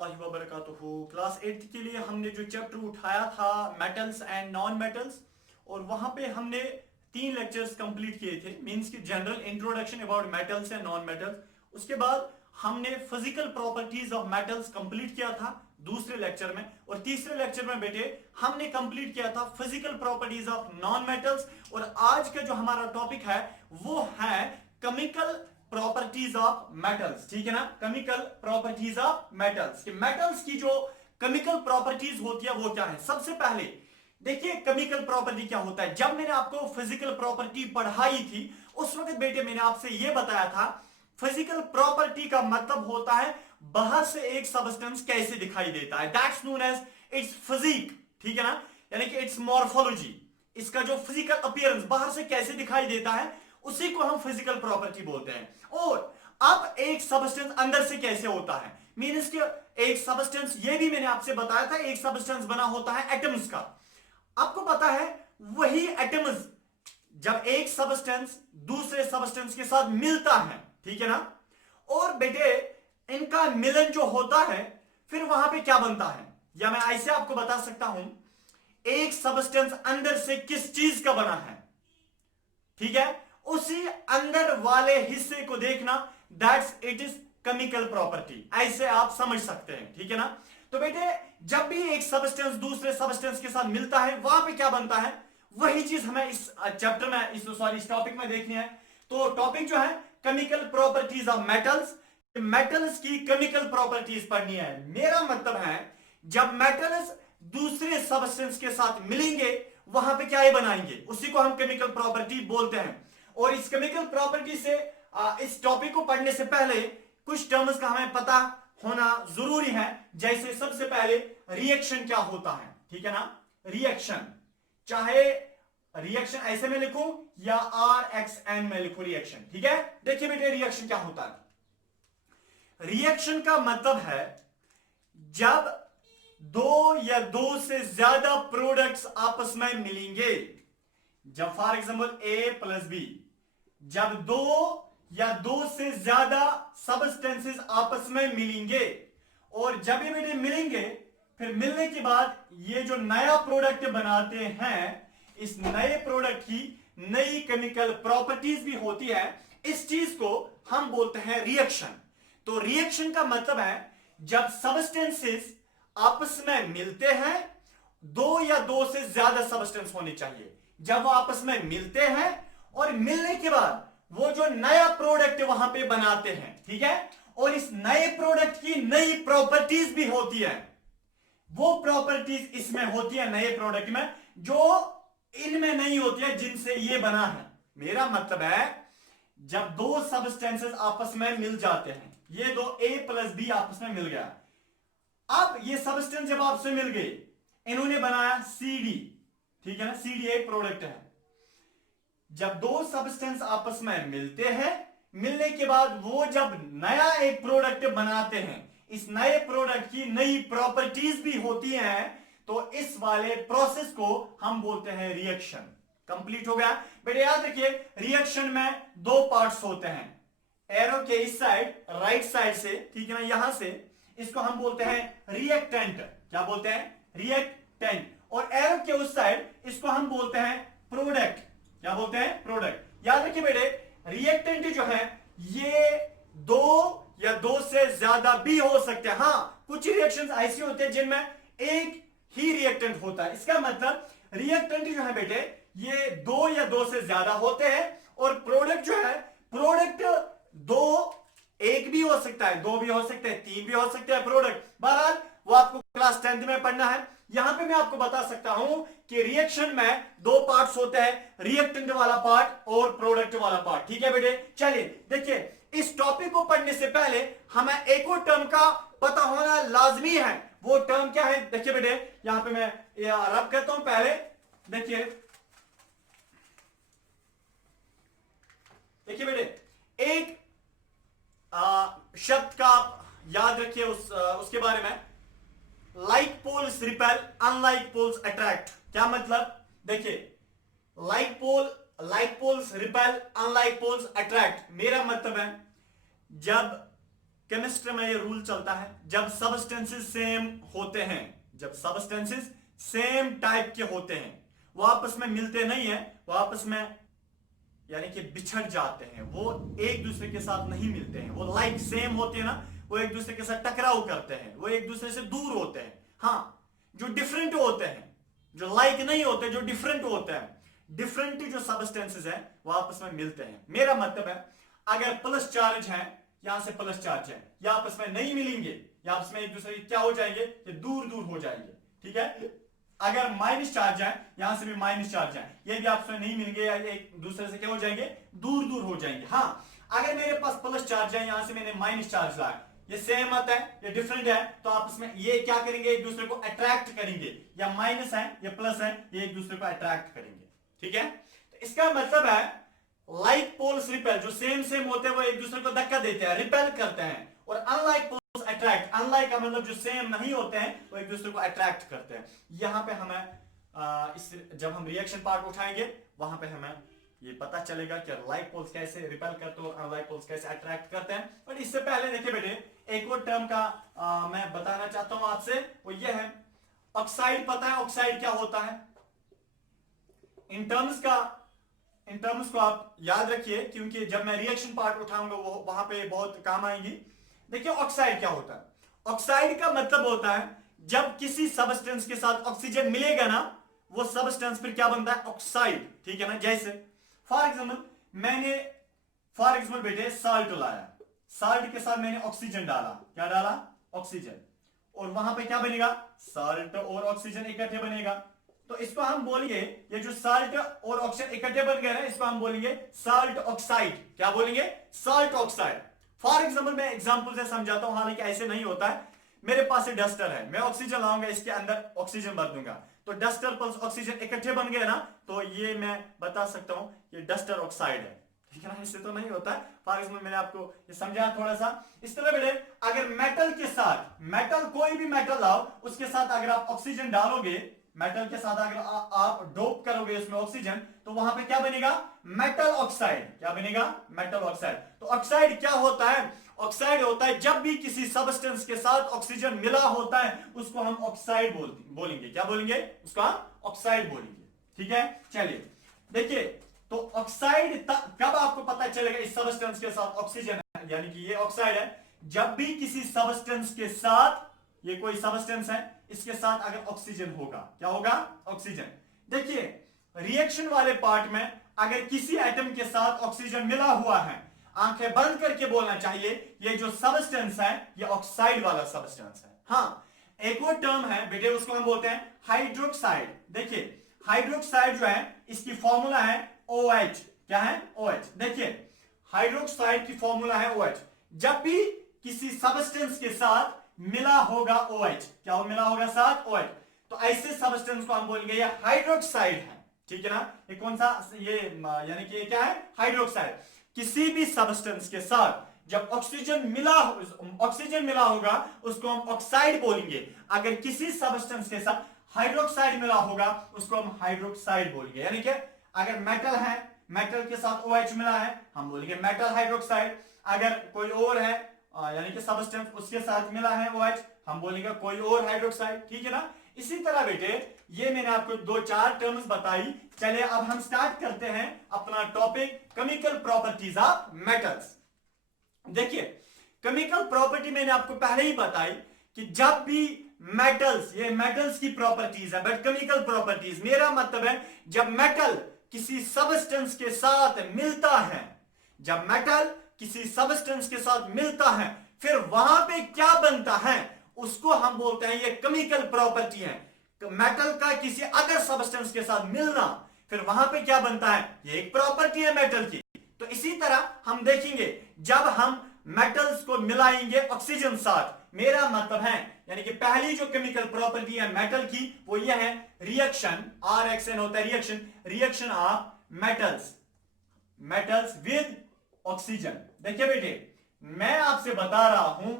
वबरकातुहू। Class 8th के लिए हमने जो चैप्टर उठाया था मेटल्स एंड नॉन मेटल्स, और वहां पे हमने 3 लेक्चर्स कंप्लीट किए थे। मींस की general introduction about metals and non metals. उसके बाद हमने physical properties of metals complete किया था दूसरे लेक्चर में, और तीसरे लेक्चर में बेटे हमने कंप्लीट किया था physical properties of non metals. और आज का जो हमारा टॉपिक है वो है केमिकल प्रॉपर्टीज ऑफ मेटल्स। ठीक है ना, केमिकल प्रॉपर्टीज ऑफ मेटल्स। कि मेटल्स की जो केमिकल प्रॉपर्टीज होती है वो क्या है। सबसे पहले देखिए केमिकल प्रॉपर्टी क्या होता है। जब मैंने आपको फिजिकल प्रॉपर्टी पढ़ाई थी उस वक्त बेटे मैंने आपसे यह बताया था फिजिकल प्रॉपर्टी का मतलब होता है बाहर से एक सबस्टेंस कैसे दिखाई देता है। That's known as its physique. ठीक है ना, यानी कि इट्स मॉर्फोलॉजी, इसका जो फिजिकल अपीयरेंस बाहर से कैसे दिखाई देता है उसी को हम फिजिकल प्रॉपर्टी बोलते हैं। और अब एक सबस्टेंस अंदर से कैसे होता है, मींस कि एक सबस्टेंस, ये भी मैंने आपसे बताया था, एक सबस्टेंस बना होता है एटम्स का। आपको पता है वही एटम्स जब एक सबस्टेंस दूसरे सबस्टेंस के साथ मिलता है, ठीक है ना, और बेटे इनका मिलन जो होता है फिर वहां पे क्या बनता है, या मैं ऐसे आपको बता सकता हूं एक सबस्टेंस अंदर से किस चीज का बना है, ठीक है, उसी अंदर वाले हिस्से को देखना, that's it is chemical property. ऐसे आप समझ सकते हैं, ठीक है ना। तो बेटे जब भी एक सबस्टेंस दूसरे सबस्टेंस के साथ मिलता है वहां पे क्या बनता है, वही चीज हमें इस चैप्टर में इस टॉपिक में देखनी है। तो टॉपिक जो है chemical properties of metals, metals की केमिकल प्रॉपर्टीज पढ़नी है। मेरा मतलब है जब मेटल्स दूसरे सबस्टेंस के साथ मिलेंगे वहां पे क्या बनाएंगे, उसी को हम केमिकल प्रॉपर्टी बोलते हैं। और इस केमिकल प्रॉपर्टी से इस टॉपिक को पढ़ने से पहले कुछ टर्म्स का हमें पता होना जरूरी है। जैसे सबसे पहले रिएक्शन क्या होता है, ठीक है ना। रिएक्शन, चाहे रिएक्शन ऐसे में लिखूं या RXN में लिखूं रिएक्शन, ठीक है। देखिए बेटे रिएक्शन क्या होता है। रिएक्शन का मतलब है जब दो या दो से ज्यादा प्रोडक्ट्स आपस में मिलेंगे। जब for example A plus B, जब दो या दो से ज्यादा सबस्टेंसेस आपस में मिलेंगे, और जब ये बेटे मिलेंगे फिर मिलने के बाद ये जो नया प्रोडक्ट बनाते हैं, इस नए प्रोडक्ट की नई केमिकल प्रॉपर्टीज भी होती है। इस चीज को हम बोलते हैं रिएक्शन। तो रिएक्शन का मतलब है जब सबस्टेंसेस आपस में मिलते हैं, दो या दो से ज्यादा सबस्टेंस होने चाहिए, जब वो आपस में मिलते हैं और मिलने के बाद वो जो नया प्रोडक्ट वहां पे बनाते हैं, ठीक है, और इस नए प्रोडक्ट की नई प्रॉपर्टीज भी होती है। वो प्रॉपर्टीज इसमें होती है नए प्रोडक्ट में जो इनमें नहीं होती है जिनसे ये बना है। मेरा मतलब है जब दो सबस्टेंसेस आपस में मिल जाते हैं, ये दो A प्लस B आपस में मिल गया, अब ये सबस्टेंस जब आपसे मिल गए, इन्होंने बनाया CD, ठीक है ना, CD एक प्रोडक्ट है। जब दो सबस्टेंस आपस में मिलते हैं, मिलने के बाद वो जब नया एक प्रोडक्ट बनाते हैं, इस नए प्रोडक्ट की नई प्रॉपर्टीज भी होती हैं, तो इस वाले प्रोसेस को हम बोलते हैं रिएक्शन। कंप्लीट हो गया बेटे। याद रखिए रिएक्शन में दो पार्ट्स होते हैं, एरो के इस साइड राइट साइड से, ठीक है ना, यहां से इसको हम बोलते हैं रिएक्टेंट। क्या बोलते हैं, रिएक्टेंट। और एरो के उस साइड इसको हम बोलते हैं प्रोडक्ट। क्या बोलते हैं, प्रोडक्ट। याद रखिए बेटे रिएक्टेंट जो है ये दो या दो से ज्यादा भी हो सकते हैं। हाँ, कुछ रिएक्शंस ऐसी होते हैं जिनमें एक ही रिएक्टेंट होता है। इसका मतलब रिएक्टेंट जो है बेटे ये दो या दो से ज्यादा होते हैं, और प्रोडक्ट जो है, प्रोडक्ट दो, एक भी हो सकता है, दो भी हो सकते हैं, तीन भी हो सकते हैं प्रोडक्ट। बहरहाल वो आपको क्लास 10th में पढ़ना है। यहां पे मैं आपको बता सकता हूं कि रिएक्शन में दो पार्ट्स होते हैं, रिएक्टेंट वाला पार्ट और प्रोडक्ट वाला पार्ट, ठीक है बेटे। चलिए देखिए इस टॉपिक को पढ़ने से पहले हमें एक और टर्म का पता होना लाजमी है। वो टर्म क्या है, देखिए बेटे यहां पे मैं रब करता हूं पहले। देखिए देखिए बेटे एक शब्द का आप याद रखिए उसके बारे में, like poles repel unlike poles attract. क्या मतलब, देखिए like poles repel unlike poles attract. मेरा मतलब है जब केमिस्ट्री में ये रूल चलता है, जब सबस्टेंसेस सेम होते हैं, जब सबस्टेंसेस सेम टाइप के होते हैं, वो आपस में मिलते नहीं है, वो आपस में यानी कि बिछड़ जाते हैं, वो एक दूसरे के साथ नहीं मिलते हैं, वो लाइक सेम होते हैं ना, वो एक दूसरे के साथ टकराव करते हैं, वो एक दूसरे से दूर होते हैं। हाँ, जो डिफरेंट होते हैं, जो लाइक नहीं होते, जो डिफरेंट होते हैं, डिफरेंट जो सबस्टेंसेस है वो आपस में मिलते हैं। मेरा मतलब है अगर प्लस चार्ज है, यहां से प्लस चार्ज है, ये आपस में नहीं मिलेंगे, ये आपस में एक दूसरे के क्या हो जाएंगे, ये दूर दूर हो जाएंगे। ठीक है, अगर माइनस चार्ज है, यहां से भी माइनस चार्ज है, ये भी आपस में नहीं मिलेंगे, या एक दूसरे से क्या हो जाएंगे, दूर दूर हो जाएंगे। हाँ, अगर मेरे पास प्लस चार्ज है, यहां से मैंने माइनस चार्ज लाया, ये सेम आता है, ये डिफरेंट है, तो आपस में ये क्या करेंगे, एक दूसरे को अट्रैक्ट करेंगे, या माइनस है या प्लस है, ये एक दूसरे को अट्रैक्ट करेंगे। ठीक है, तो इसका मतलब है लाइक पोल्स रिपेल, जो सेम सेम होते हैं वो एक दूसरे को धक्का देते हैं, रिपेल करते हैं, और अनलाइक पोल्स अट्रैक्ट, अनलाइक का मतलब जो सेम नहीं होते हैं वो एक दूसरे को अट्रैक्ट करते हैं। यहां पे हमें जब हम रिएक्शन पार्ट उठाएंगे वहां पे हमें ये पता चलेगा कि लाइक पोल्स कैसे रिपेल करते हैं और अनलाइक पोल्स कैसे अट्रैक्ट करते हैं। और इससे पहले देखिए बेटे, एक और टर्म का मैं बताना चाहता हूं आपसे, वो ये है ऑक्साइड। पता है ऑक्साइड क्या होता है? इन टर्म्स को आप याद रखिए, क्योंकि जब मैं रिएक्शन पार्ट उठाऊंगा वो वहां पे बहुत काम आएंगी। देखिए ऑक्साइड क्या होता है। ऑक्साइड का मतलब होता है जब किसी सबस्टेंस के साथ ऑक्सीजन मिलेगा ना, वो सबस्टेंस फिर क्या बनता है, ऑक्साइड। ठीक है ना, जैसे फॉर एग्जाम्पल बेटे साल्ट लाया, साल्ट के साथ मैंने ऑक्सीजन डाला, क्या डाला, ऑक्सीजन, और वहां पे क्या बनेगा, साल्ट और ऑक्सीजन इकट्ठे बनेगा। तो इसको हम बोलेंगे, ये जो साल्ट और ऑक्सीजन इकट्ठे बन गए ना, इसको हम बोलेंगे साल्ट ऑक्साइड। क्या बोलेंगे, साल्ट ऑक्साइड। फॉर एग्जाम्पल मैं एग्जाम्पल से समझाता हूं, हालांकि ऐसे नहीं होता है। मेरे पास डस्टर है, मैं ऑक्सीजन लाऊंगा, इसके अंदर ऑक्सीजन भर दूंगा, तो डस्टर प्लस ऑक्सीजन इकट्ठे बन गए ना, तो ये मैं बता सकता हूं ये डस्टर ऑक्साइड है। ठीक है ना, इससे तो नहीं होता है। फॉर एग्जाम्पल मैंने आपको ये समझाया थोड़ा सा। इस तरह बेटे अगर मेटल के साथ, मेटल कोई भी मेटल लाओ, उसके साथ अगर आप ऑक्सीजन डालोगे, मेटल के साथ अगर आप डोप करोगे उसमें ऑक्सीजन, तो वहां पे क्या बनेगा, मेटल ऑक्साइड। क्या बनेगा, मेटल ऑक्साइड। तो ऑक्साइड क्या होता है, ऑक्साइड होता है जब भी किसी सबस्टेंस के साथ ऑक्सीजन मिला होता है, उसको हम ऑक्साइड बोलेंगे। क्या बोलेंगे, उसको हम ऑक्साइड बोलेंगे। ठीक है, चलिए देखिए, तो ऑक्साइड कब आपको पता चलेगा इस सबस्टेंस के साथ ऑक्सीजन है, यानी कि ये ऑक्साइड है, जब भी किसी सबस्टेंस के साथ, ये कोई सबस्टेंस है, इसके साथ अगर ऑक्सीजन होगा, क्या होगा, ऑक्सीजन। देखिए रिएक्शन वाले पार्ट में अगर किसी एटम के साथ ऑक्सीजन मिला हुआ है, आंखें बंद करके बोलना चाहिए ये जो सबस्टेंस है ये ऑक्साइड वाला सबस्टेंस है। हाँ, एक और टर्म है बेटे, उसको हम बोलते हैं हाइड्रोक्साइड। देखिए हाइड्रोक्साइड जो है, इसकी फॉर्मूला है OH। क्या है, OH। देखिए हाइड्रोक्साइड की फॉर्मूला है OH। जब भी किसी सबस्टेंस के साथ मिला होगा OH, क्या मिला होगा साथ, OH, तो ऐसे सबस्टेंस को हम बोलेंगे ये हाइड्रोक्साइड है। ठीक है ना, ये कौन सा, ये यानी कि ये क्या है, हाइड्रोक्साइड। किसी भी सबस्टेंस के साथ जब ऑक्सीजन मिला होगा उसको हम ऑक्साइड बोलेंगे। अगर किसी सबस्टेंस के साथ हाइड्रोक्साइड मिला होगा उसको हम हाइड्रोक्साइड बोलेंगे। यानी कि अगर मेटल है, मेटल के साथ OH मिला है, हम बोलेंगे मेटल हाइड्रोक्साइड। अगर कोई और है यानी कि सबस्टेंस उसके साथ मिला है OH, हम बोलेंगे कोई और हाइड्रोक्साइड। ठीक है ना, इसी तरह बेटे ये मैंने आपको 2-4 टर्म्स बताई। चलिए अब हम स्टार्ट करते हैं अपना topic, chemical properties of metals. देखिए केमिकल प्रॉपर्टी मैंने आपको पहले ही बताई कि जब भी मेटल्स, ये मेटल्स की प्रॉपर्टीज है, बट केमिकल प्रॉपर्टीज मेरा मतलब है जब मेटल किसी सबस्टेंस के साथ मिलता है, जब मेटल किसी सबस्टेंस के साथ मिलता है, फिर वहां पे क्या बनता है उसको हम बोलते हैं ये केमिकल प्रॉपर्टी है। मेटल का किसी अदर सबस्टेंस के साथ मिलना, फिर वहां पे क्या बनता है, ये एक प्रॉपर्टी है मेटल की। तो इसी तरह हम देखेंगे जब हम मेटल्स को मिलाएंगे ऑक्सीजन साथ, मेरा मतलब है यानी कि पहली जो केमिकल प्रॉपर्टी है मेटल की वो ये है रिएक्शन, RXN होता है reaction, reaction of metals with oxygen. देखिए बेटे मैं आपसे बता रहा हूं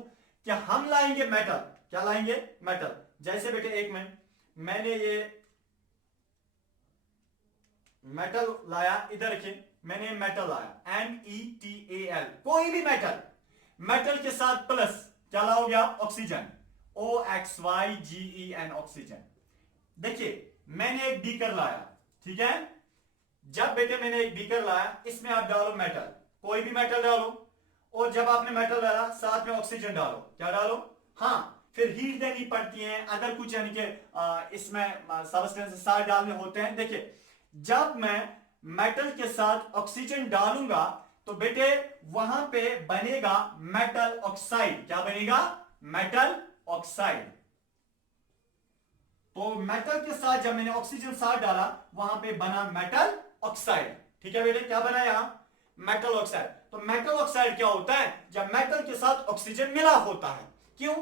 कि हम लाएंगे मेटल, क्या लाएंगे, मेटल। जैसे बेटे एक मिनट, मैंने ये मेटल लाया, इधर रखिए, मैंने मेटल लाया METAL, कोई भी मेटल, मेटल के साथ प्लस क्या लाओगे आप? Oxygen, OXYGEN, oxygen. देखिए मैंने एक बीकर लाया, ठीक है। जब बेटे मैंने एक बीकर लाया, इसमें आप डालो मेटल, कोई भी मेटल डालो, और जब आपने मेटल डाला साथ में ऑक्सीजन डालो। क्या डालो? हाँ, फिर हीट देनी पड़ती है, अगर कुछ यानी कि इसमें सबस्टेंस साथ डालने होते हैं। देखिए जब मैं मेटल के साथ ऑक्सीजन डालूंगा तो बेटे वहां पे बनेगा मेटल ऑक्साइड। क्या बनेगा? Metal oxide. तो मेटल के साथ जब मैंने ऑक्सीजन साथ डाला वहां पे बना मेटल ऑक्साइड। ठीक है बेटे, क्या बना यहां? Metal oxide. तो मेटल ऑक्साइड क्या होता है? जब मेटल के साथ ऑक्सीजन मिला होता है। क्यों?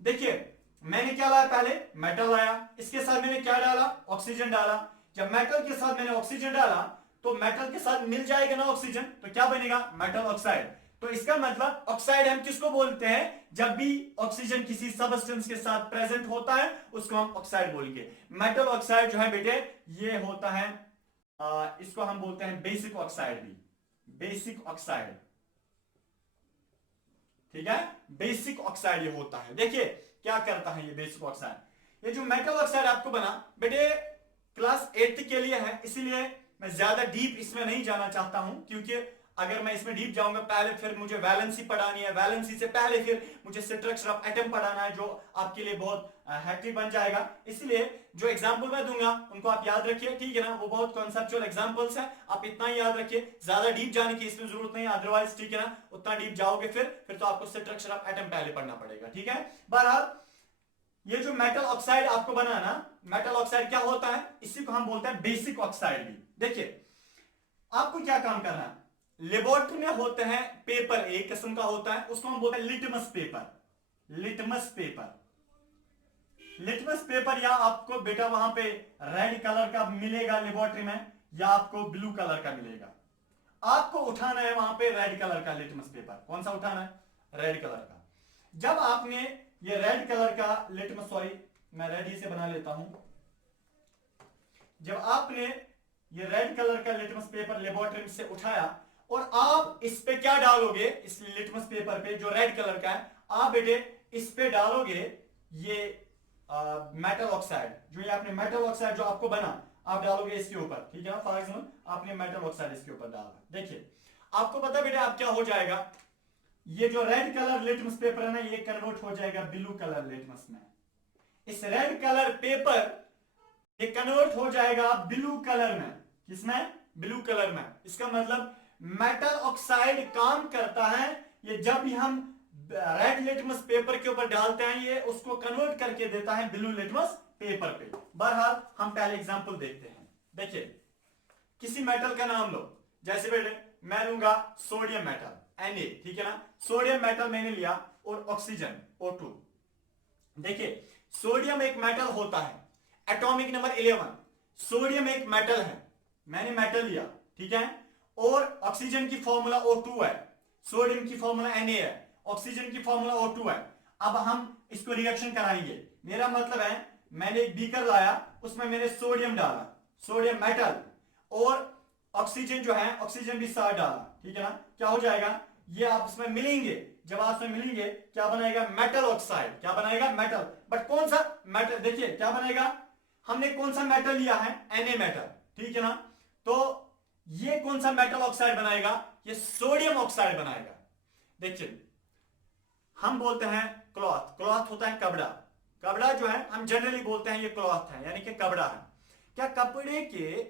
देखिए मैंने क्या लाया? पहले मेटल लाया, इसके साथ मैंने क्या डाला? ऑक्सीजन डाला। जब मेटल के साथ मैंने ऑक्सीजन डाला तो मेटल के साथ मिल जाएगा ना ऑक्सीजन, तो क्या बनेगा? Metal oxide. तो इसका मतलब ऑक्साइड हम किसको बोलते हैं? जब भी ऑक्सीजन किसी सबस्टेंस के साथ प्रेजेंट होता है उसको हम ऑक्साइड बोलेंगे। मेटल ऑक्साइड जो है बेटे ये होता है, इसको हम बोलते हैं बेसिक ऑक्साइड भी, बेसिक ऑक्साइड। ठीक है, बेसिक ऑक्साइड ये होता है। देखिए क्या करता है ये बेसिक ऑक्साइड। ये जो मेटल ऑक्साइड आपको बना बेटे क्लास 8 के लिए है, इसीलिए मैं ज्यादा डीप इसमें नहीं जाना चाहता हूं, क्योंकि अगर मैं इसमें डीप जाऊंगा पहले फिर मुझे वैलेंसी पढ़ानी है, वैलेंसी से पहले फिर मुझे स्ट्रक्चर ऑफ एटम पढ़ाना है, जो आपके लिए बहुत हेक्टिक बन जाएगा। इसलिए जो एग्जांपल मैं दूंगा उनको आप याद रखिए, ठीक है ना। वो बहुत कॉन्सेप्चुअल एग्जांपल्स हैं, आप इतना ही याद रखिए, ज्यादा डीप जाने की इसमें जरूरत नहीं है। अदरवाइज ठीक है ना, उतना डीप जाओगे फिर तो आपको स्ट्रक्चर ऑफ एटम पहले पढ़ना पड़ेगा। ठीक है, बहरहाल ये जो मेटल ऑक्साइड आपको बनाना, मेटल ऑक्साइड क्या होता है? इसी को हम बोलते हैं बेसिक ऑक्साइड भी। देखिए आपको क्या काम करना है, लेबोरेटरी में होते हैं पेपर, एक किस्म का होता है, उसको हम बोलते हैं litmus paper. Litmus paper, litmus paper या आपको बेटा वहां पे रेड कलर का मिलेगा लेबोरेटरी में, या आपको ब्लू कलर का मिलेगा। आपको उठाना है वहां पे रेड कलर का लिटमस पेपर। कौन सा उठाना है? रेड कलर का। जब आपने ये रेड कलर का लिटमस, सॉरी मैं रेड ही से बना लेता हूं। जब आपने ये रेड कलर का लिटमस पेपर लेबोरेटरी से उठाया और आप इस पे क्या डालोगे? इस लिटमस पेपर पे जो रेड कलर का है, आप बेटे इस पे डालोगे ये मेटल ऑक्साइड। जो ये आपने मेटल ऑक्साइड जो आपको बना, आप डालोगे इसके ऊपर। ठीक है ना, फॉर एग्जाम्पल आपने मेटल ऑक्साइड इसके ऊपर डाला। देखिए आपको पता बेटा अब क्या हो जाएगा, ये जो रेड कलर लिटमस पेपर है ना, ये कन्वर्ट हो जाएगा ब्लू कलर लिटमस में। इस रेड कलर पेपर ये कन्वर्ट हो जाएगा ब्लू कलर में। किसमें? ब्लू कलर में। इसका मतलब मेटल ऑक्साइड काम करता है, ये जब भी हम रेड लिटमस पेपर के ऊपर डालते हैं ये उसको कन्वर्ट करके देता है ब्लू लिटमस पेपर पे। बहरहाल हम पहले एग्जांपल देखते हैं। देखिए किसी मेटल का नाम लो, जैसे बेटे मैं लूंगा सोडियम मेटल Na, ठीक है ना। सोडियम मेटल मैंने लिया और ऑक्सीजन O2। देखिए सोडियम एक मेटल होता है, एटॉमिक नंबर 11। सोडियम एक मेटल है, मैंने मेटल लिया, ठीक है। और ऑक्सीजन की फॉर्मूला O2 है, सोडियम की फॉर्मूला Na है, ऑक्सीजन की फॉर्मूला O2 है। अब हम इसको रिएक्शन कराएंगे। मेरा मतलब है मैंने एक बीकर लाया, उसमें मैंने सोडियम डाला, सोडियम मेटल, और ऑक्सीजन जो है ऑक्सीजन भी साथ डाला, ठीक है ना। क्या हो जाएगा? ये आपस में मिलेंगे, जब आपस में मिलेंगे क्या बनाएगा? Metal oxide. क्या बनाएगा? मेटल। बट कौन सा मेटल? देखिए क्या बनेगा, हमने कौन सा मेटल लिया है? Na मेटल, ठीक है ना। तो ये कौन सा मेटल ऑक्साइड बनाएगा? ये सोडियम ऑक्साइड बनाएगा। देखिए हम बोलते हैं क्लॉथ, क्लॉथ होता है कपड़ा। कपड़ा जो है हम जनरली बोलते हैं ये क्लॉथ है, यानी कि कपड़ा है। क्या कपड़े के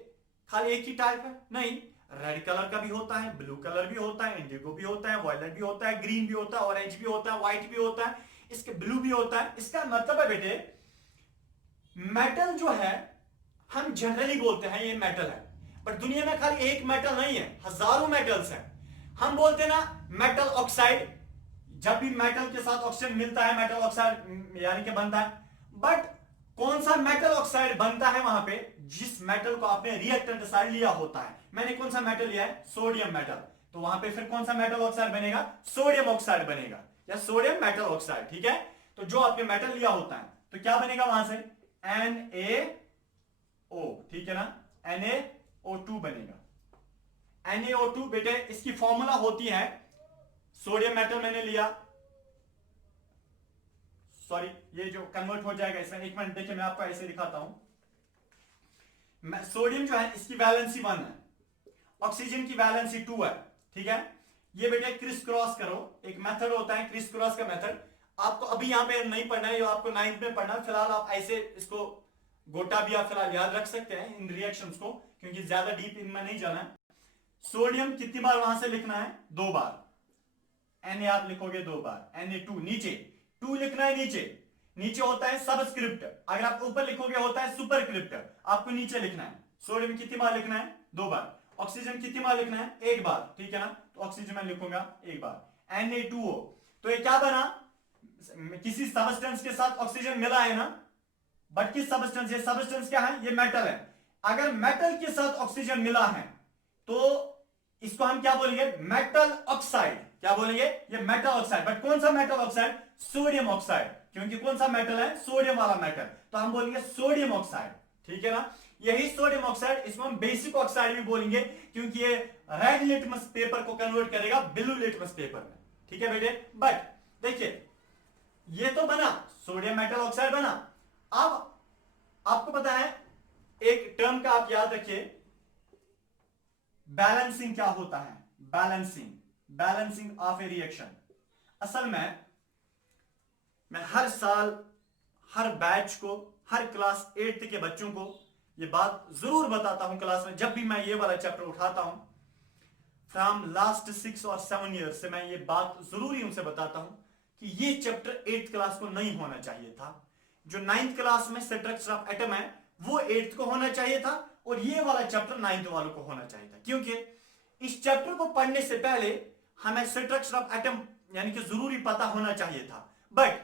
खाली एक ही टाइप है? नहीं, रेड कलर का भी होता है, ब्लू कलर भी होता है, इंडिगो भी होता है, वायलेट भी होता है, ग्रीन भी होता है, ऑरेंज भी होता है, व्हाइट भी होता है, इसके ब्लू भी होता है। इसका मतलब है बेटे मेटल जो है हम जनरली बोलते हैं ये मेटल है, पर दुनिया में खाली एक मेटल नहीं है, हजारों मेटल्स हैं। हम बोलते हैं ना मेटल ऑक्साइड, जब भी मेटल के साथ ऑक्सीजन मिलता है मेटल ऑक्साइड यानी कि बनता है। बट कौन सा मेटल ऑक्साइड बनता है वहां पे? जिस मेटल को आपने रिएक्टेंट साइड लिया होता है। मैंने कौन सा मेटल लिया है? Sodium metal. तो वहां पे फिर कौन सा मेटल ऑक्साइड बनेगा? सोडियम ऑक्साइड बनेगा, या सोडियम मेटल ऑक्साइड, ठीक है। तो जो आपने मेटल लिया होता है तो क्या बनेगा वहां से? NaO, ठीक है ना, NaO2 बनेगा। NaO2 बेटे इसकी फॉर्मूला होती है सोडियम मेटल मैंने लिया, सॉरी ये जो कन्वर्ट हो जाएगा इसमें, एक मिनट देखिए मैं आपको ऐसे दिखाता हूं। सोडियम जो है इसकी वैलेंसी 1 है, ऑक्सीजन की वैलेंसी 2 है, ठीक है। ये बेटे क्रिस क्रॉस करो, एक मेथड होता है क्रिस क्रॉस का मेथड, आपको अभी यहां पे नहीं पढ़ना है, ये आपको 9th में पढ़ना है। फिलहाल आप ऐसे इसको गोटा भी आप फिलहाल याद रख सकते हैं इन रिएक्शंस को, क्योंकि ज्यादा डीप इनमें नहीं जाना है। सोडियम कितनी बार वहां से लिखना है? 2 बार। Na आप लिखोगे 2 बार, Na2 नीचे, 2 लिखना है नीचे, नीचे होता है सबस्क्रिप्ट, अगर आप ऊपर लिखोगे होता है सुपरस्क्रिप्ट, आपको नीचे लिखना है। सोडियम कितनी बार लिखना है? 2 बार। ऑक्सीजन कितनी बार लिखना है? 1 बार, ठीक है ना। तो ऑक्सीजन मैं लिखूंगा 1 बार। Na2O, तो ये क्या बना? किसी सबस्टेंस के साथ ऑक्सीजन मिला है ना, बट किस सबस्टेंस? ये सबस्टेंस क्या है? ये मेटल है। अगर मेटल के साथ ऑक्सीजन मिला है तो इसको हम क्या बोलेंगे? Metal oxide. क्या बोलेंगे? ये मेटल ऑक्साइड। बट कौन सा मेटल ऑक्साइड? सोडियम ऑक्साइड, क्योंकि कौन सा मेटल है? सोडियम वाला मेटल, तो हम बोलेंगे सोडियम ऑक्साइड, ठीक है ना। यही सोडियम ऑक्साइड, इसको हम बेसिक ऑक्साइड भी बोलेंगे, क्योंकि ये रेड लिटमस पेपर को कन्वर्ट करेगा ब्लू लिटमस पेपर में, ठीक है बेटे। बट देखिए ये तो बना, सोडियम मेटल ऑक्साइड बना। अब आपको पता है एक टर्म का आप याद रखिए, बैलेंसिंग क्या होता है? Balancing of A reaction. असल में मैं हर साल हर बैच को, हर क्लास 8th के बच्चों को ये बात जरूर बताता हूं क्लास में, जब भी मैं ये वाला चैप्टर उठाता हूं। फ्रॉम लास्ट 6 और 7 ईयर्स से मैं ये बात जरूरी उनसे बताता हूं कि ये चैप्टर 8th क्लास को नहीं होना चाहिए था। जो 9th क्लास में स्ट्रक्चर ऑफ एटम है वो 8th को होना चाहिए था, और ये वाला चैप्टर 9th वालों को होना चाहिए था, क्योंकि इस चैप्टर को पढ़ने से पहले हमें स्ट्रक्चर ऑफ एटम यानी कि जरूरी पता होना चाहिए था। बट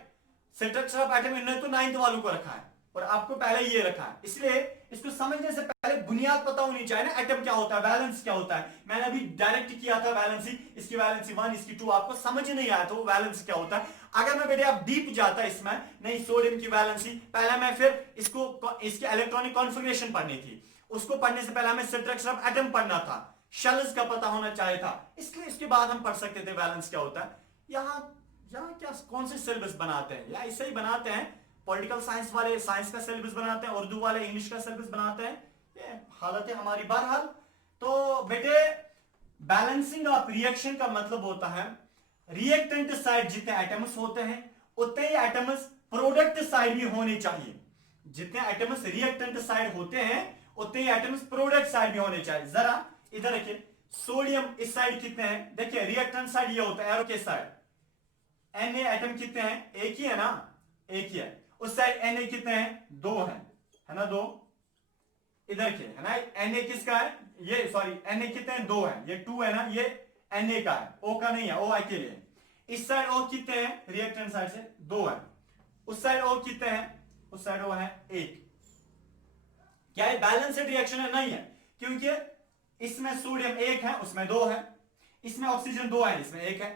स्ट्रक्चर ऑफ एटम इन्होंने तो 9th वालों को रखा है और आपको पहले ये रखा है, इसलिए इसको समझने से पहले बुनियाद पता होनी चाहिए ना, एटम क्या होता है, बैलेंस क्या होता है। मैंने अभी डायरेक्ट किया था बैलेंसी, इसकी वैलेंसी 1, इसकी 2, आपको समझ नहीं आया तो वो बैलेंस क्या होता है। अगर मैं बेटे आप डीप जाता इसमें, नहीं सोडियम की वैलेंसी पहले मैं, फिर इसको इसकी इलेक्ट्रॉनिक कॉन्फ़िगरेशन पढ़नी थी, उसको पढ़ने से पहले हमें स्ट्रक्चर ऑफ एटम पढ़ना था, शेल्स का पता होना चाहिए था, इसलिए इसके बाद हम पढ़ सकते थे बैलेंस क्या होता है। यहाँ क्या कौन से सिलेबस बनाते हैं, या ऐसे ही बनाते हैं, पॉलिटिकल साइंस वाले साइंस का सिलेबस बनाते हैं, उर्दू वाले इंग्लिश का सिलेबस बनाते हैं, ये हालत है हमारी। बहरहाल तो बेटे बैलेंसिंग ऑफ रिएक्शन का मतलब होता है रिएक्टेंट साइड जितने एटम्स होते हैं उतने ही एटम्स प्रोडक्ट साइड भी होने चाहिए। जितने एटम्स रिएक्टेंट साइड होते हैं उतने ही एटम्स प्रोडक्ट साइड भी होने चाहिए। जरा इधर देखिए, सोडियम इस साइड कितने हैं? देखिए रिएक्टेंट साइड ये होता है एरो के साइड, Na एटम कितने हैं? एक ही है ना, एक ही है। उस साइड Na कितने हैं? 2 हैं, है ना, 2 इधर के है ना। Na किसका है? ये सॉरी Na कितने हैं? 2 हैं, ये 2 है ना, ये Na का है, O का नहीं है, O अकेले है। इस साइड O कितने हैं? रिएक्टेंट साइड से 2 है। उस साइड O कितने हैं? उस साइड O है 1। क्या है बैलेंस्ड रिएक्शन है? नहीं है, क्योंकि इसमें सोडियम 1 है, उसमें 2 है, इसमें ऑक्सीजन 2 है, इसमें 1 है।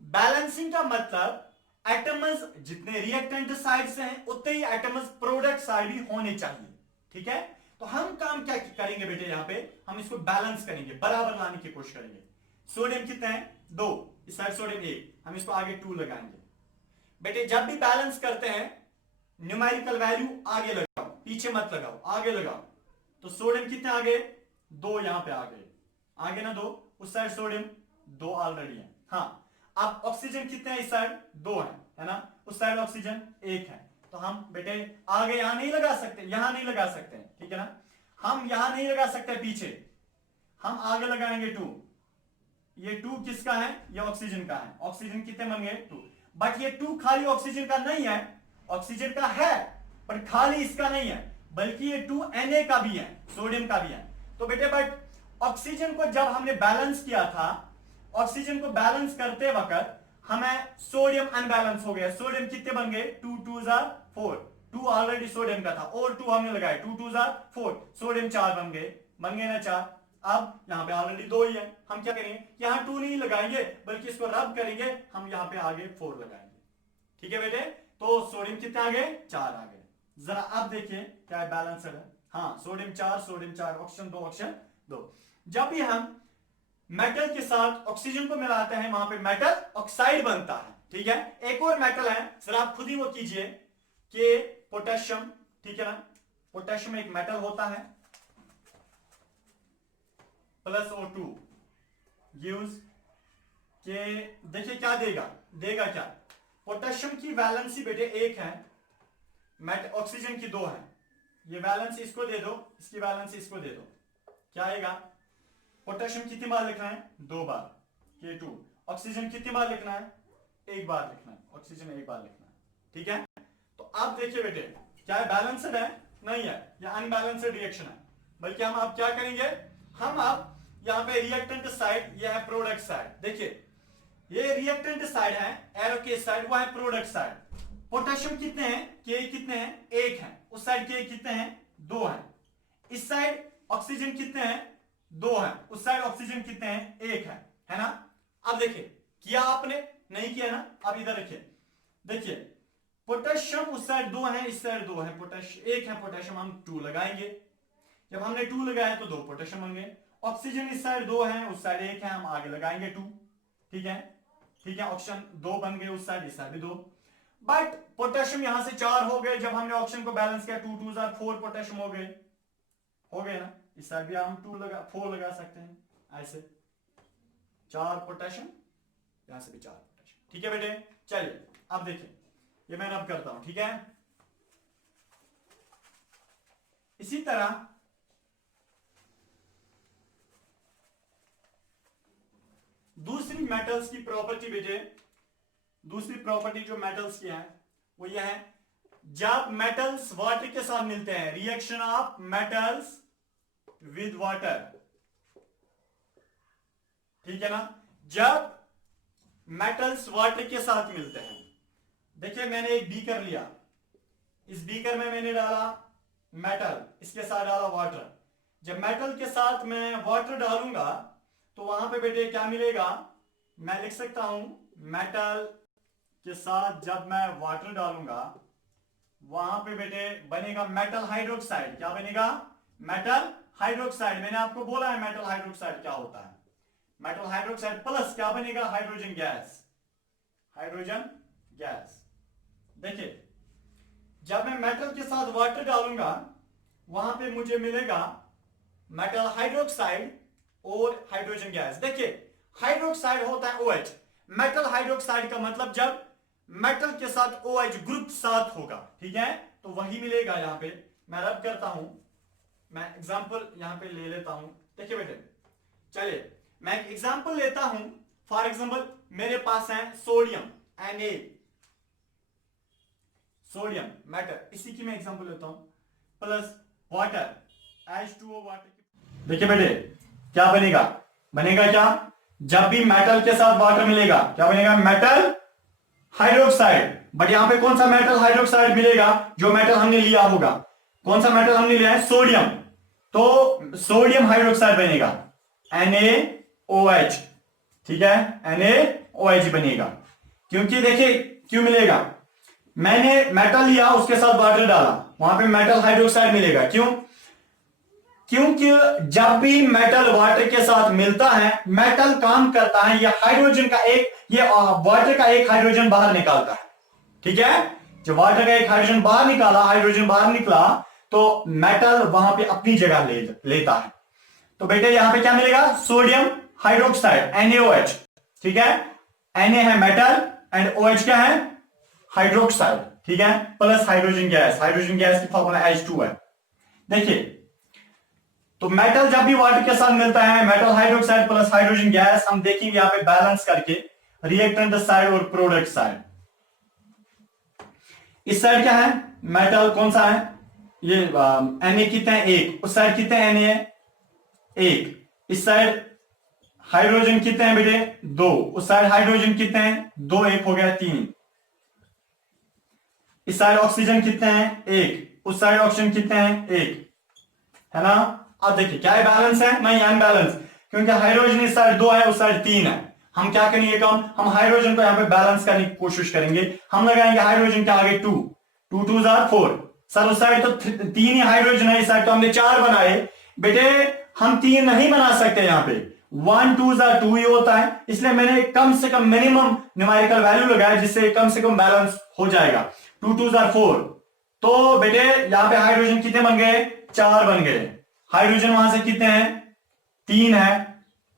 बैलेंसिंग का मतलब एटम्स जितने रिएक्टेंट साइड से हैं उतने ही एटम्स प्रोडक्ट साइड भी होने चाहिए, ठीक है। तो हम काम क्या करेंगे बेटे, यहां पे हम इसको बैलेंस करेंगे, बराबर लाने की कोशिश करेंगे। सोडियम कितने हैं? 2, इस साइड सोडियम 1, हम इसको आगे 2 लगाएंगे। बेटे जब भी बैलेंस करते हैं न्यूमेरिकल वैल्यू आगे लगाओ, पीछे मत लगाओ, आगे लगाओ। तो सोडियम कितने आगे? 2 यहां पे आगे ना 2, उस साइड सोडियम 2 ऑलरेडी है। हाँ, अब ऑक्सीजन कितने हैं? इस साइड 2 है ना, उस साइड ऑक्सीजन 1 है। तो हम बेटे आगे यहां नहीं लगा सकते, यहां नहीं लगा सकते, ठीक है ना। हम यहां नहीं लगा सकते पीछे, हम आगे लगाएंगे 2। ये 2 किसका है? ये ऑक्सीजन का है। ऑक्सीजन कितने बन गए? 2। बट ये 2 खाली ऑक्सीजन का नहीं है, ऑक्सीजन का है पर खाली इसका नहीं है, बल्कि ये 2 Na का भी है, सोडियम का भी है। तो बेटे बट ऑक्सीजन को जब हमने बैलेंस किया था, ऑक्सीजन को बैलेंस करते वक्त हमें सोडियम अनबैलेंस हो गया। सोडियम कितने बन गए? 2 2 4, 2 ऑलरेडी सोडियम का था और 2 हमने लगाया, 2 2 4, सोडियम 4 बन गए ना 4। अब यहां पे ऑलरेडी 2 ही है, हम क्या करेंगे? यहां 2 नहीं लगाएंगे बल्कि इसको रब करेंगे, हम यहां पे आगे 4 लगाएंगे, ठीक है बेटे। तो सोडियम कितने आ गए? 4 आ गए। जरा अब देखिए क्या बैलेंस है। हाँ, सोडियम 4, ऑक्सीजन 2, ऑक्सीजन 2। जब भी हम मेटल के साथ ऑक्सीजन को मिलाते हैं वहां पे मेटल ऑक्साइड बनता है। ठीक है, एक और मेटल है, सर आप खुद ही वो कीजिए कि पोटेशियम, ठीक है ना, पोटेशियम एक मेटल होता है, प्लस O2 गिव्स के, देखिए क्या देगा क्या, पोटेशियम की वैलेंसी बेटे एक है, ऑक्सीजन की दो है, ये वैलेंसी इसको दे दो, इसकी वैलेंसी इसको दे दो, क्या आएगा, पोटेशियम कितनी बार लिखना है, 2 बार, K2, ऑक्सीजन कितनी बार लिखना है, 1 बार लिखना है, ऑक्सीजन 1 बार लिखना है। ठीक है, तो आप देखिए बेटे क्या है, बैलेंस्ड है, नहीं है, या अनबैलेंस्ड रिएक्शन है, बल्कि हम आप क्या करेंगे, हम आप यहां पे रिएक्टेंट साइड, यह है प्रोडक्ट साइड, देखिए ये रिएक्टेंट साइड है, एरो के साइड, वो है प्रोडक्ट साइड। पोटेशियम कितने हैं, के कितने हैं, 1 है, उस साइड के कितने हैं, 2 हैं, इस साइड ऑक्सीजन कितने हैं, 2 हैं, उस साइड ऑक्सीजन कितने हैं, 1 है ना। अब देखिए किया आपने, नहीं किया ना, अब इधर रखिए, देखिए पोटेशियम उस साइड 2 है, इस साइड 2 है, पोटेशियम 1 है, पोटेशियम हम 2 लगाएंगे, जब हमने 2 लगाया तो 2 पोटेशियम बन गए, ऑक्सीजन इस साइड 2 है, उस साइड 1 है, हम आगे लगाएंगे 2, ठीक है, ऑक्सीजन 2 बन गए, उस साइड इस साइड भी 2, बट पोटेशियम यहां से 4 हो गए, जब हमने ऑक्सीजन को बैलेंस किया 2 2 4 पोटेशियम हो गए ना, इस साइड भी हम 4 लगा सकते हैं, ऐसे 4 पोटेशियम, यहां से भी 4 पोटेशियम। ठीक है बेटे, चलिए अब देखिए ये मैं अब करता हूं, ठीक है। इसी तरह दूसरी मेटल्स की प्रॉपर्टी बेटे, दूसरी प्रॉपर्टी जो मेटल्स की है वो यह है, जब मेटल्स वाटर के साथ मिलते हैं, reaction of metals with water, ठीक है ना, जब मेटल्स वाटर के साथ मिलते हैं, देखिए मैंने एक बीकर लिया, इस बीकर में मैंने डाला मेटल, इसके साथ डाला वाटर, जब मेटल के साथ मैं वाटर डालूंगा तो वहां पे बेटे क्या मिलेगा, मैं लिख सकता हूं मेटल के साथ जब मैं वाटर डालूंगा वहां पे बेटे बनेगा मेटल हाइड्रोक्साइड, क्या बनेगा, मेटल हाइड्रोक्साइड। मैंने आपको बोला है मेटल हाइड्रोक्साइड क्या होता है, मेटल हाइड्रोक्साइड प्लस क्या बनेगा, हाइड्रोजन गैस, हाइड्रोजन गैस। देखिए जब मैं मेटल के साथ वाटर डालूंगा वहां पे मुझे मिलेगा मेटल हाइड्रोक्साइड और हाइड्रोजन गैस। देखिए हाइड्रोक्साइड होता है OH, मेटल हाइड्रोक्साइड का मतलब जब मेटल के साथ OH ग्रुप साथ होगा, ठीक है, तो वही मिलेगा। यहां पे मैं रब करता हूं, मैं एग्जांपल यहां पे ले लेता हूं, देखिए बेटे चलिए मैं एक एग्जांपल लेता हूं, फॉर एग्जांपल मेरे पास है सोडियम Na, सोडियम मेटल, इसी की मैं एग्जांपल लेता हूं, प्लस वाटर H2O वाटर। देखिए बेटे क्या बनेगा, क्या, जब भी मेटल के साथ वाटर मिलेगा क्या बनेगा, मेटल हाइड्रोक्साइड। बट यहां पे कौन सा मेटल हाइड्रोक्साइड मिलेगा, जो मेटल हमने लिया होगा, कौन सा मेटल हमने लिया है, सोडियम, तो सोडियम हाइड्रोक्साइड बनेगा NaOH, ठीक है, NaOH बनेगा, क्योंकि देखिए क्यों मिलेगा, मैंने मेटल लिया उसके साथ वाटर डाला, वहां पे मेटल हाइड्रोक्साइड मिलेगा, क्यों, क्योंकि जब भी मेटल वाटर के साथ मिलता है मेटल काम करता है, ये हाइड्रोजन का एक, ये वाटर का एक हाइड्रोजन बाहर निकालता है, ठीक है, जब वाटर का एक हाइड्रोजन बाहर निकाला, हाइड्रोजन बाहर निकला तो मेटल वहां पे अपनी जगह लेता है। तो बेटे यहां पे क्या मिलेगा, सोडियम हाइड्रोक्साइड NaOH, ठीक है, Na है मेटल एंड OH क्या है, हाइड्रोक्साइड, ठीक है, plus hydrogen gas, hydrogen gas की फॉर्मूला H2 है। देखिए तो मेटल जब भी वाटर के साथ मिलता है, metal hydroxide plus hydrogen gas, हम देखेंगे यहां पे बैलेंस करके रिएक्टेंट साइड और प्रोडक्ट साइड। इस साइड क्या है, मेटल कौन सा है, ये Na कितने हैं, 1, उस साइड कितने Na है, 1, इस साइड हाइड्रोजन कितने हैं बेटे, 2, उस साइड हाइड्रोजन कितने हैं, 2 1 हो गया 3, इस साइड ऑक्सीजन कितने हैं, 1, उस साइड ऑक्सीजन कितने हैं, 1, है ना। अब देखिए क्या है, बैलेंस है, नहीं अनबैलेंस, क्योंकि हाइड्रोजन इस साइड 2 है, उस साइड 3 है। हम क्या करेंगे काम, हम हाइड्रोजन को यहां पे बैलेंस करने की कोशिश करेंगे, हम लगाएंगे हाइड्रोजन के आगे 2 2 2 4, सर उस साइड तो 3 ही हाइड्रोजन है, इस साइड तो हमने 4 बनाए बेटे, हम 3 नहीं बना सकते, यहां पे 1 2 2 ही होता है, इसलिए मैंने कम से कम मिनिमम न्यूमेरिकल वैल्यू लगाया जिससे कम से कम बैलेंस हो जाएगा। 2 2 4, तो बेटे यहां पे हाइड्रोजन कितने बन गए? 4 बन गए। हाइड्रोजन वहां से कितने हैं? 3 है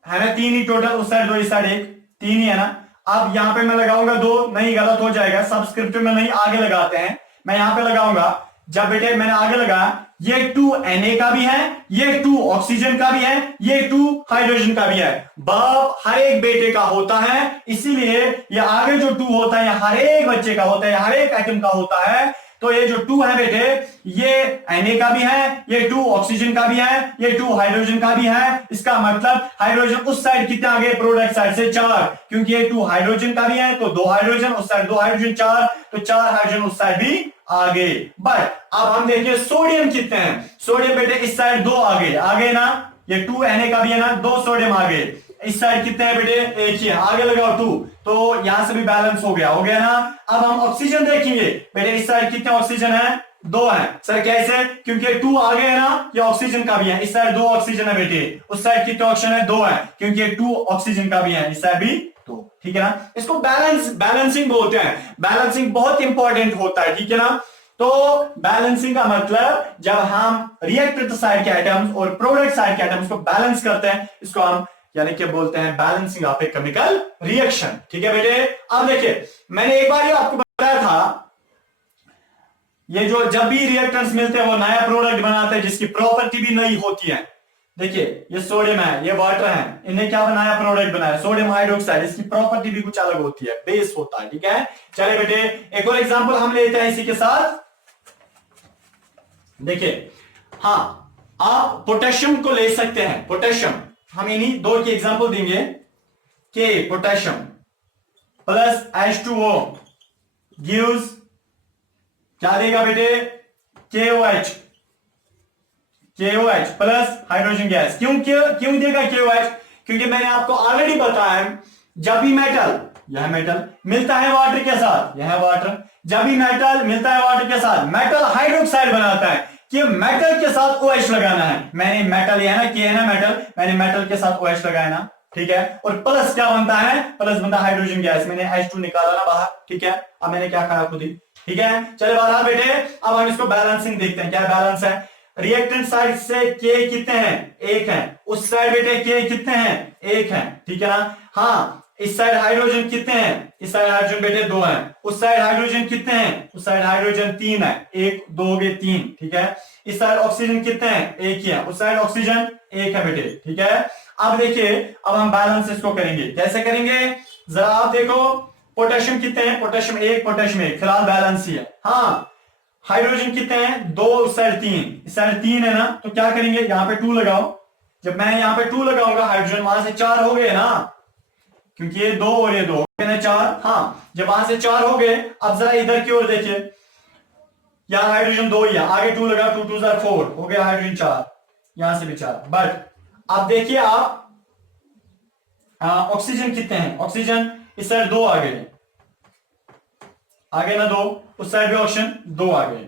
ना? 3 ही टोटल, उस साइड 2 इस साइड 1, 3 ही है ना। अब यहां पे मैं लगाऊंगा 2, नहीं गलत हो जाएगा, सबस्क्रिप्ट में नहीं, आगे लगाते हैं। मैं यहां पे लगाऊंगा, जब बेटे मैंने आगे लगाया, ये 2 Na का भी है, ये 2 ऑक्सीजन का भी है, ये 2 हाइड्रोजन का भी है। बाप हर एक बेटे का होता है, इसीलिए ये आगे जो 2 होता है हर एक बच्चे का होता है, हर एक एटम का होता है। तो ये जो 2 है बेटे, ये Na का भी है, ये 2 ऑक्सीजन का भी है, ये 2 हाइड्रोजन का भी है। इसका मतलब हाइड्रोजन उस साइड कितने आ गए? प्रोडक्ट साइड से 4, क्योंकि ये 2 हाइड्रोजन का भी है, तो 2 हाइड्रोजन उस साइड, 2 हाइड्रोजन 4, तो 4 हाइड्रोजन उस साइड भी आ गए। बट अब हम देखिए सोडियम कितने हैं। सोडियम बेटे इस साइड 2 आ गए ना, ये 2 Na का भी है ना, 2 सोडियम आ गए। इस साइड कितने हैं बेटे? एक ही है, आगे लगाओ 2, तो यहां से भी बैलेंस हो गया ना। अब हम ऑक्सीजन देखेंगे बेटे, इस साइड कितने ऑक्सीजन है? 2 है। सर कैसे? क्योंकि 2 आगे है ना, ये ऑक्सीजन का भी है, इस साइड 2 ऑक्सीजन है बेटे, उस साइड कितने ऑक्सीजन है? 2 है, क्योंकि 2 ऑक्सीजन का भी है, इस साइड भी 2। ठीक है ना? इसको बैलेंसिंग बोलते हैं। बैलेंसिंग बहुत इंपॉर्टेंट होता है, ठीक है ना। तो बैलेंसिंग का मतलब जब हम रिएक्टर साइड के आइटम्स और प्रोडक्ट साइड के आइटम्स को बैलेंस करते हैं, इसको हम यानी कि बोलते हैं balancing of a chemical reaction. ठीक है बेटे। अब देखिए, मैंने एक बार ये आपको बताया था, ये जो जब भी रिएक्टेंट्स मिलते हैं वो नया प्रोडक्ट बनाते हैं जिसकी प्रॉपर्टी भी नई होती है। देखिए ये सोडियम है, ये वाटर है, इन्हें क्या बनाया? प्रोडक्ट बनाया, सोडियम हाइड्रोक्साइड। इसकी प्रॉपर्टी भी कुछ अलग होती है, बेस होता है। ठीक है, चलिए बेटे एक और एग्जांपल हम लेते हैं इसी के साथ। देखिए, हाँ आप पोटेशियम को ले सकते हैं। पोटेशियम हम इन्हीं 2 की एग्जांपल देंगे, के पोटेशियम प्लस H2O गिव्स क्या देगा बेटे? KOH plus hydrogen gas. क्यों देगा KOH? क्योंकि मैंने आपको ऑलरेडी बताया, जब भी मेटल, यह मेटल मिलता है वाटर के साथ, यह वाटर, जब भी मेटल मिलता है वाटर के साथ, मेटल हाइड्रोक्साइड बनाता है कि मेटल के साथ OH लगाना है। मैंने मेटल, यह है ना, के है ना मेटल, मैंने मेटल के साथ OH लगाया ना। ठीक है, और प्लस क्या बनता है? प्लस बनता है हाइड्रोजन गैस। मैंने H2 निकाला ना बाहर। ठीक है, अब मैंने क्या खाया खुद ही। ठीक है, चले बाहर बेटे। अब हम इसको बैलेंसिंग देखते हैं, क्या बैलेंस है। रिएक्टेंट साइड से के कितने हैं? 1 है। उस साइड बेटे के कितने हैं? 1 है। ठीक है ना। हाँ, इस साइड हाइड्रोजन कितने हैं? इस साइड हाइड्रोजन बेटे 2 है। उस साइड हाइड्रोजन कितने हैं? उस साइड हाइड्रोजन 3 है। 1 2 हो गए 3। ठीक है, इस साइड ऑक्सीजन कितने हैं? 1 ही है। उस साइड ऑक्सीजन 1 है बेटे। ठीक है, अब देखिए, अब हम बैलेंस इसको करेंगे। कैसे करेंगे जरा आप देखो। पोटेशियम कितने हैं? पोटेशियम 1, पोटेशियम 1, फिलहाल बैलेंस ही है। हाँ, हाइड्रोजन कितने हैं? 2, उस साइड 3, इस साइड 3 है ना। तो क्या करेंगे, यहां पे 2 लगाओ। जब मैं यहां पे 2 लगाऊंगा, हाइड्रोजन वहां से 4 हो गए ना, क्योंकि ये 2 और ये 2 4। हाँ, जब वहां से 4 हो गए, अब जरा इधर की ओर देखिए, यहां हाइड्रोजन 2 ही है, आगे 2 लगा, 2 2 4 हो गया, हाइड्रोजन 4, यहां से भी 4। बट अब देखिए आप, ऑक्सीजन कितने हैं? ऑक्सीजन इस साइड 2 आ गए, आगे ना 2, उस साइड भी ऑक्सीजन 2 आ गए।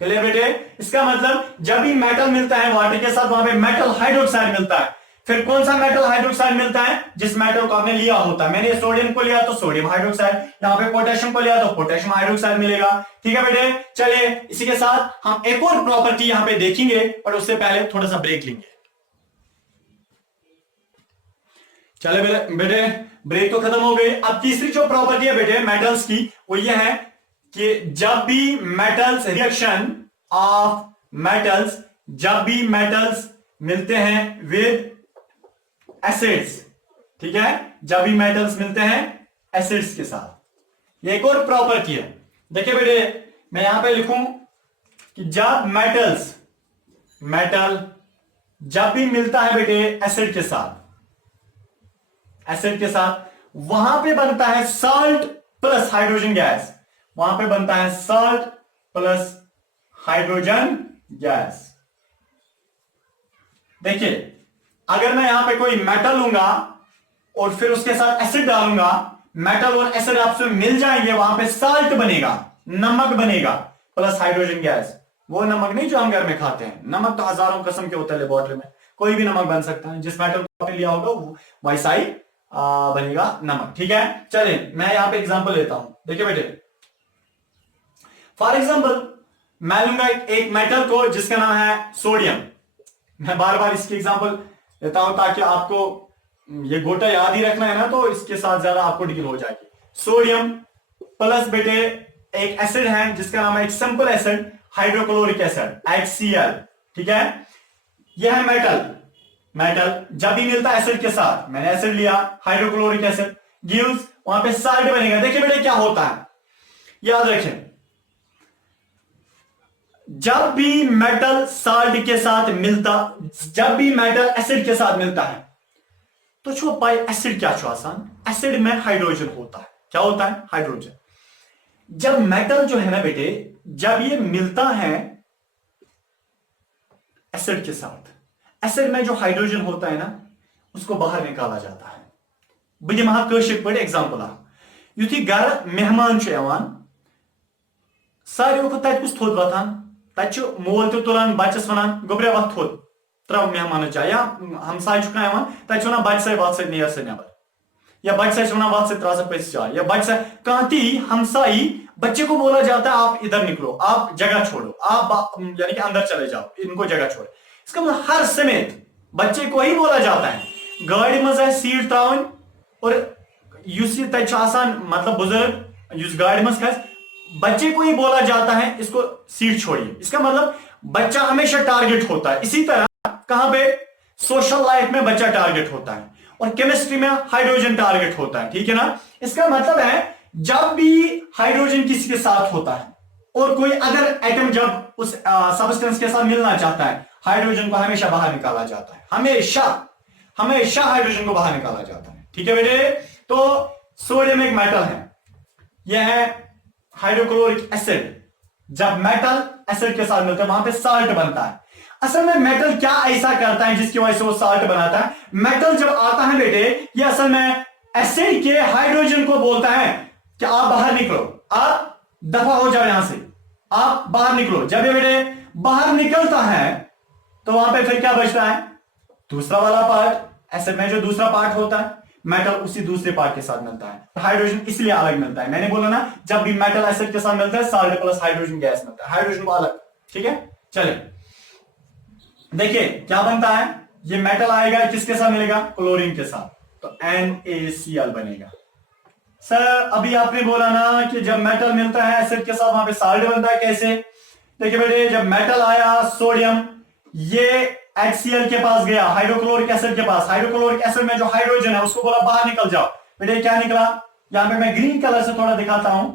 क्लियर बेटे? इसका मतलब जब भी मेटल मिलता है वाटर के साथ, वहां पे मेटल हाइड्रोक्साइड मिलता है। फिर कौन सा मेटल हाइड्रोक्साइड मिलता है? जिस मेटल को आपने लिया होता है। मैंने सोडियम को लिया तो सोडियम हाइड्रोक्साइड, यहां पे पोटेशियम को लिया तो पोटेशियम हाइड्रोक्साइड मिलेगा। ठीक है बेटे, चलिए इसी के साथ हम एक और प्रॉपर्टी यहां पे देखेंगे, पर उससे पहले थोड़ा सा ब्रेक लेंगे। चले बेटे, ब्रेक तो खत्म हो गई। अब तीसरी जो प्रॉपर्टी है बेटे मेटल्स की, वो ये है कि जब भी मेटल्स, रिएक्शन ऑफ मेटल्स, जब भी मेटल्स मिलते हैं विद एसिड्स, ठीक है, जब भी मेटल्स मिलते हैं एसिड्स के साथ, ये एक और प्रॉपर्टी है। देखिए बेटे, मैं यहां पे लिखूं कि जब मेटल जब भी मिलता है बेटे एसिड के साथ, वहां पे बनता है साल्ट प्लस हाइड्रोजन गैस, वहां पे बनता है साल्ट प्लस हाइड्रोजन गैस। देखिए, अगर मैं यहां पे कोई मेटल लूंगा और फिर उसके साथ एसिड डालूंगा, मेटल और एसिड आपस में मिल जाएंगे, वहां पे साल्ट बनेगा, नमक बनेगा, प्लस हाइड्रोजन गैस। वो नमक नहीं जो हम घर में खाते हैं, नमक तो हजारों किस्म के होते हैं लेबोरेटरी में, कोई भी नमक बन सकता है, जिस मेटल को आपने लिया होगा वैसा ही बनेगा नमक। ठीक है, चलिए मैं यहाँ पे एग्जांपल लेता हूं। देखिए बेटे, फॉर एग्जांपल मैं लूंगा एक मेटल को जिसका नाम है सोडियम। मैं बार बार इसकी एग्जांपल लेता हूं ताकि आपको ये गोटा याद ही रखना है ना, तो इसके साथ ज्यादा आपको डील हो जाएगी। सोडियम प्लस बेटे एक एसिड है जिसका नाम है, एक simple acid hydrochloric acid HCl। ठीक है, यह है मेटल। मेटल जब भी मिलता है एसिड के साथ, मैंने एसिड लिया हाइड्रोक्लोरिक एसिड गिव्स, वहां पे साल्ट बनेगा। देखिए बेटे क्या होता है, याद रखें, जब भी मेटल साल्ट के साथ मिलता, जब भी मेटल एसिड के साथ मिलता है तो छो पाई एसिड क्या छो आसान, एसिड में हाइड्रोजन होता है। क्या होता है? हाइड्रोजन। जब मेटल जो है ना बेटे, जब ये मिलता है एसिड के साथ, एसिड में जो हाइड्रोजन होता है ना उसको बाहर निकाला जाता है। बह दिमा कशिर पे एग्जांपल युथी घर मेहमान सारे तक थोद वथान, तक मोल तो तुलान बच्चस वन गोब्रे वत थोद त्र मेहमान चाय, या हमसाय तक वन बच्चे वत नीर से नबर, या बच्चे वत से त्रा पस चाय, या बच्चे कहती हमसाई बच्चे को बोला जाता है आप इधर निकलो, आप जगह छोड़ो, आप यानी कि अंदर चले जाओ, इनको जगह छोड़ो। इसका मतलब हर समेत बच्चे को ही बोला जाता है। गाड़ी मज सीट त्रावन और मतलब बुजुर्ग युस गाड़ी मज खस, बच्चे को ही बोला जाता है इसको सीट छोड़िए। इसका मतलब बच्चा हमेशा टारगेट होता है। इसी तरह कहां पे सोशल लाइफ में बच्चा टारगेट होता है, और केमिस्ट्री में हाइड्रोजन टारगेट होता है। ठीक है ना, इसका मतलब है जब भी हाइड्रोजन किसी के साथ होता है और कोई अदर एटम जब उस सब्सटेंस के साथ मिलना चाहता है, हाइड्रोजन को हमेशा बाहर निकाला जाता है। हमेशा हमेशा हाइड्रोजन को बाहर निकाला जाता है। ठीक है बेटे, तो सोडियम एक मेटल है, यह है हाइड्रोक्लोरिक एसिड। जब मेटल एसिड के साथ मिलता है वहां पे साल्ट बनता है। असल में मेटल क्या ऐसा करता है जिसकी वजह से वो साल्ट बनाता है? मेटल जब आता है बेटे, ये असल में एसिड के हाइड्रोजन को बोलता है कि आप बाहर निकलो, आप दफा हो जाओ यहां से, आप बाहर निकलो। जब ये बेटे बाहर निकलता है तो वहां पे फिर क्या बचता है? दूसरा वाला पार्ट। एसिड में जो दूसरा पार्ट होता है, मेटल उसी दूसरे पार्ट के साथ मिलता है। हाइड्रोजन इसलिए अलग मिलता है, मैंने बोला ना जब भी मेटल एसिड के साथ मिलता है साल्ट प्लस हाइड्रोजन गैस मिलता है, हाइड्रोजन को अलग। ठीक है, चलिए देखिए क्या बनता है। ये मेटल आएगा, किसके साथ मिलेगा? क्लोरीन के साथ, तो NaCl बनेगा। सर अभी आपने बोला ना कि जब मेटल मिलता है एसिड के साथ वहां पे साल्ट बनता है, कैसे? देखिए बेटे, जब मेटल आया सोडियम, ये HCl के पास गया, हाइड्रोक्लोरिक एसिड के पास, हाइड्रोक्लोरिक एसिड में जो हाइड्रोजन है उसको बोला बाहर निकल जाओ। बेटे क्या निकला? यहां पे मैं ग्रीन कलर से थोड़ा दिखाता हूं,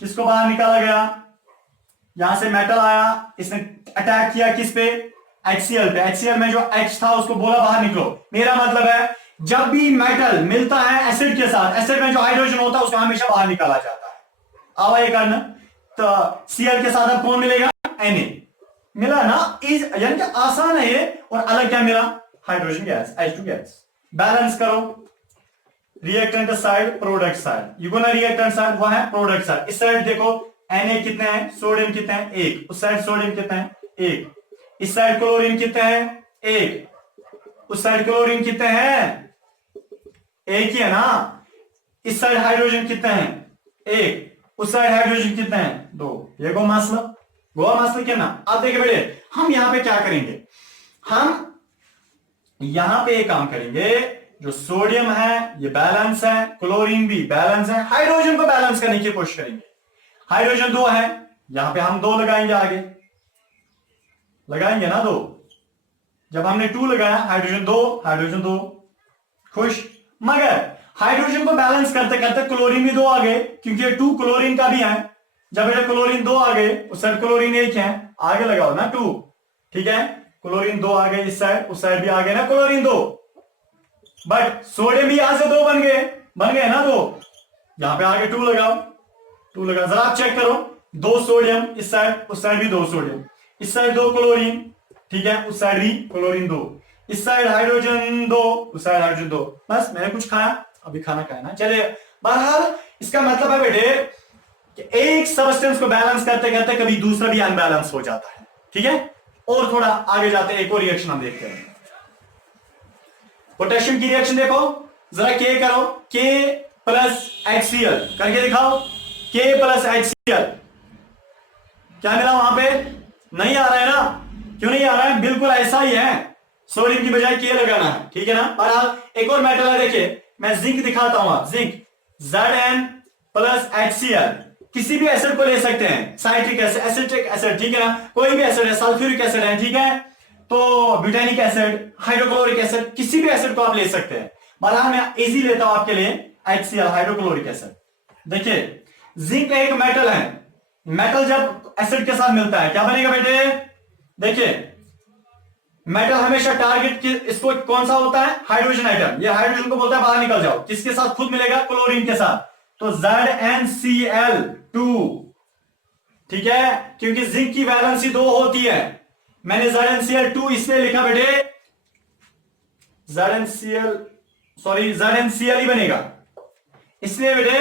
किसको बाहर निकाला गया? यहां से मेटल आया, इसने अटैक किया किस पे? HCl पे। HCl में जो H था उसको बोला बाहर निकलो। मेरा मतलब है जब भी मेटल मिलता है एसिड के साथ, एसिड में जो हाइड्रोजन होता है उसको हमेशा बाहर निकाला जाता है। आवा ये करना, तो Cl के साथ अब कौन मिलेगा? Na मिला ना, यानी कि आसान है ये। और अलग क्या मिला? Hydrogen gas, H2 gas. Balance करो, रिएक्टेंट साइड प्रोडक्ट साइड, ये ना रिएक्टेंट साइड वह है प्रोडक्ट साइड। इस साइड देखो Na कितने हैं, सोडियम कितने हैं? 1। उस साइड सोडियम कितने हैं? 1। इस साइड क्लोरीन कितने हैं? 1। उस साइड क्लोरीन कितने हैं? 1 ही है ना। इस साइड हाइड्रोजन कितने हैं? 1। उस साइड हाइड्रोजन कितने हैं? 2। ये गो मसला, गोवा मसला क्या ना। अब देखिए बेटे, हम यहां पे क्या करेंगे? हम यहां पे एक काम करेंगे, जो सोडियम है ये बैलेंस है, क्लोरीन भी बैलेंस है, हाइड्रोजन को बैलेंस करने की कोशिश करेंगे। हाइड्रोजन 2 है, यहां पे हम 2 लगाएंगे, आगे लगाएंगे ना 2। जब हमने 2 लगाया, हाइड्रोजन 2 खुश। मगर हाइड्रोजन को बैलेंस करते करते क्लोरीन भी 2 आ गए, क्योंकि ये 2 क्लोरीन का भी है। जब ये क्लोरीन 2 आ गए, उस साइड क्लोरीन 1 है, आगे लगाओ ना 2। ठीक है, क्लोरीन 2 आ गए इस साइड, उस साइड भी आ गए ना क्लोरीन 2। बट सोडियम भी यहां से 2 बन गए ना 2। यहां पे आगे 2 लगाओ, 2 लगा। जरा आप चेक करो, 2 सोडियम इस साइड, उस साइड भी 2 सोडियम, इस साइड 2 क्लोरीन, ठीक है, उस साइड भी क्लोरीन 2, इस साइड हाइड्रोजन 2, उस साइड हाइड्रोजन 2। बस मैंने कुछ खाया, अभी खाना खाया ना। चलिए, बहरहाल इसका मतलब है बेटे कि एक सबस्टेंस को बैलेंस करते करते कभी दूसरा भी अनबैलेंस हो जाता है। ठीक है, और थोड़ा आगे जाते हैं, एक और रिएक्शन हम देखते हैं। पोटेशियम की रिएक्शन देखो जरा, के करो, के प्लस HCl करके दिखाओ, के प्लस HCl, क्या मिला वहां पे? नहीं आ रहा है ना, क्यों नहीं आ रहा है? बिल्कुल ऐसा ही है, सोडियम की बजाय के लगाना है, ठीक है ना। और एक और मेटल है, देखिए मैं जिंक दिखाता हूं, आप जिंक Zn प्लस HCl, किसी भी एसिड को ले सकते हैं, साइट्रिक एसिड, एसिटिक एसिड, ठीक है ना, कोई भी एसिड है, सल्फ्यूरिक एसिड है, ठीक है, तो ब्यूटेनिक एसिड, हाइड्रोक्लोरिक एसिड, किसी भी एसिड को आप ले सकते हैं। बहरहाल मैं इजी लेता हूं आपके लिए HCl, हाइड्रोक्लोरिक एसिड। देखिए जिंक एक मेटल है, मेटल जब एसिड के साथ मिलता है क्या बनेगा बेटे? देखिए मेटल हमेशा टारगेट इसको कौन सा होता है? Hydrogen atom. ये हाइड्रोजन को बोलता है बाहर निकल जाओ, किसके साथ खुद मिलेगा? क्लोरीन के साथ, तो ZnCl2, ठीक है, क्योंकि जिंक की वैलेंसी 2 होती है। मैंने ZnCl2 इसलिए लिखा बेटे, ZnCl ही बनेगा, इसलिए बेटे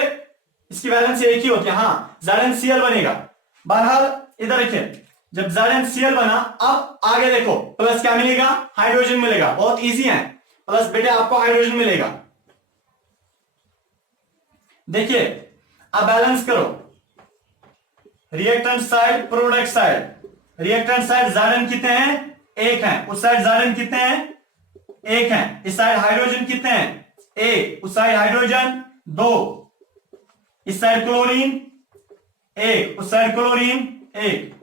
इसकी वैलेंसी एक ही होती है, हाँ ZnCl बनेगा। बहरहाल इधर रखिए, जब ZnCl बना, अब आगे देखो प्लस क्या मिलेगा? हाइड्रोजन मिलेगा, बहुत इजी है, प्लस बेटे आपको हाइड्रोजन मिलेगा। देखिए अब बैलेंस करो, reactant side, product side. Reactant side Zn कितने हैं? 1 है, उस साइड Zn कितने हैं? 1 है, इस साइड हाइड्रोजन कितने हैं? 1, उस साइड हाइड्रोजन 2, इस साइड क्लोरीन 1, उस साइड क्लोरीन 1,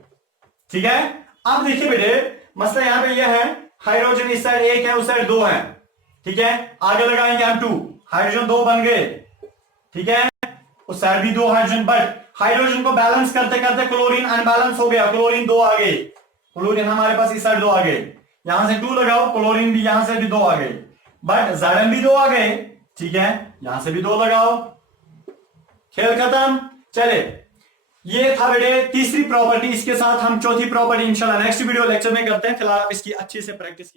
ठीक है। अब देखिए बेटे मसला यहां पे यह है, हाइड्रोजन इस साइड 1 है, उस साइड 2 है, ठीक है, आगे लगाएंगे हम 2, हाइड्रोजन 2 बन गए, ठीक है, उस साइड भी 2 हाइड्रोजन, बट हाइड्रोजन को बैलेंस करते करते क्लोरीन अनबैलेंस हो गया, क्लोरीन 2 आ गए, क्लोरीन हमारे पास इस साइड 2 आ गए, यहां से 2 लगाओ, क्लोरीन भी यहां से भी 2 आ गए, बट Zn भी 2 आ गए, ठीक है, यहां से भी 2 लगाओ, खेल खत्म। चले, ये था बेटे तीसरी प्रॉपर्टी, इसके साथ हम चौथी प्रॉपर्टी इंशाल्लाह नेक्स्ट वीडियो लेक्चर में करते हैं। फिलहाल आप इसकी अच्छे से प्रैक्टिस